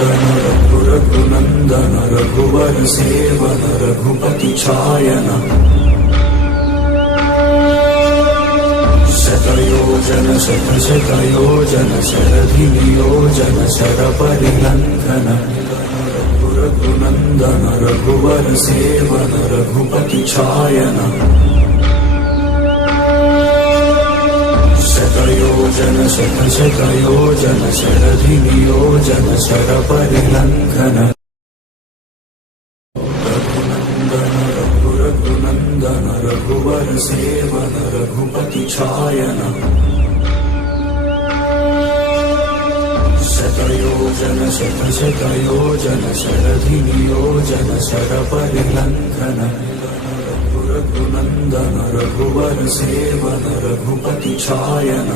Raghunandan Raghubar seven Raghupati छायन शतयोजन शतशतयोजन शरधिनियोजन शरपरिलङ्घन Raghunandan Raghubar seven Raghupati छायन शतयोजन शतशतयोजन शरधिनियोजन शरपरिलङ्घन Raghunandan Raghubar seven Raghupati छायन शतयोजन शतशतयोजन शरधिनियोजन शरपरिलङ्घन Raghunandan Raghubar seven Raghupati छायन